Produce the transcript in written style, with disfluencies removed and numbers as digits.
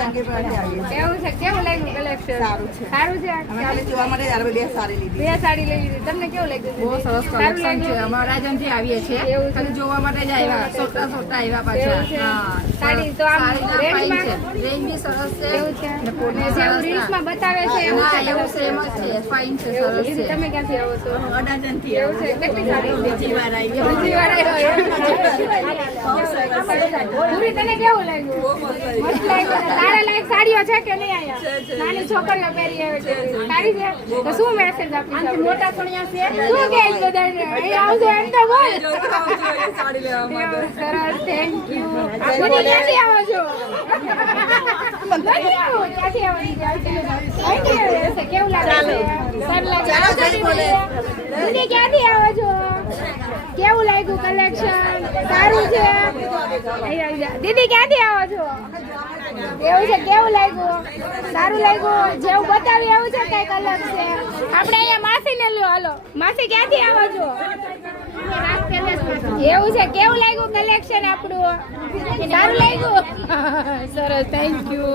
એવું છે, કેવું લાગ્યું કલેક્શન? સારું છે. બે સાડી લઈ લીધી. તમને કેવું લાગ્યું? બહુ સરસ કલેક્શન છે. અમે રાજનથી આવીએ છીએ. એવું છે. ખાલી જોવા માટે જ આવ્યા. સોટા આવ્યા પાછા. હા. સાડી તો આમ રેન્જમાં રેન્જ બી સરસ છે. એવું છે. અને કોટન જેવું રીલ્સમાં બતાવે છે એવું હા, છે. એવું સેમ જ છે. ફાઇન છે, એવું સરસ દીદી, છે. તમે ક્યાંથી આવો છો? અડાજણથી એવું છે. કેટલી સાડી લીધી? બીજી વાર આવી. બીજી વાર આવ્યો. પૂરી, તને કેવું લાગ્યું? મસ્ત લાગ્યું. તારા લાયક સાડીઓ છે કે નહીં આયા? નાની છોકરીઓ પહેરી આવે છે. સારી છે. તો શું મેસેજ આપીશ? મોટા સોનિયા છે. શું કહેશ બધાને? અહીં આવજો એમ તો બોલ. એવું, સરસ, થેન્ક યુ. દીદી, ક્યાંથી આવો છો? ક્યાંથી આવો? ક્યાંથી આવો દીદી? અહીંથી આવે છે. કેવું લાગે છે? સર લાગે. દીદી, ક્યાંથી આવો છો? કેવું લાગ્યું કલેક્શન? સારું છે. દીદી, ક્યાંથી આવો છો? એવું છે, કેવું લાગ્યું? સારું લાગ્યું? જેવું બતાવ્યું એવું છે, કઈક અલગ છે. આપણે અહીંયા માસીને લ્યો, હાલો. માસી, ક્યાંથી આવો છો? એવું છે, કેવું લાગ્યું કલેક્શન આપણું? સારું લાગ્યું? સરસ, થેન્ક યુ.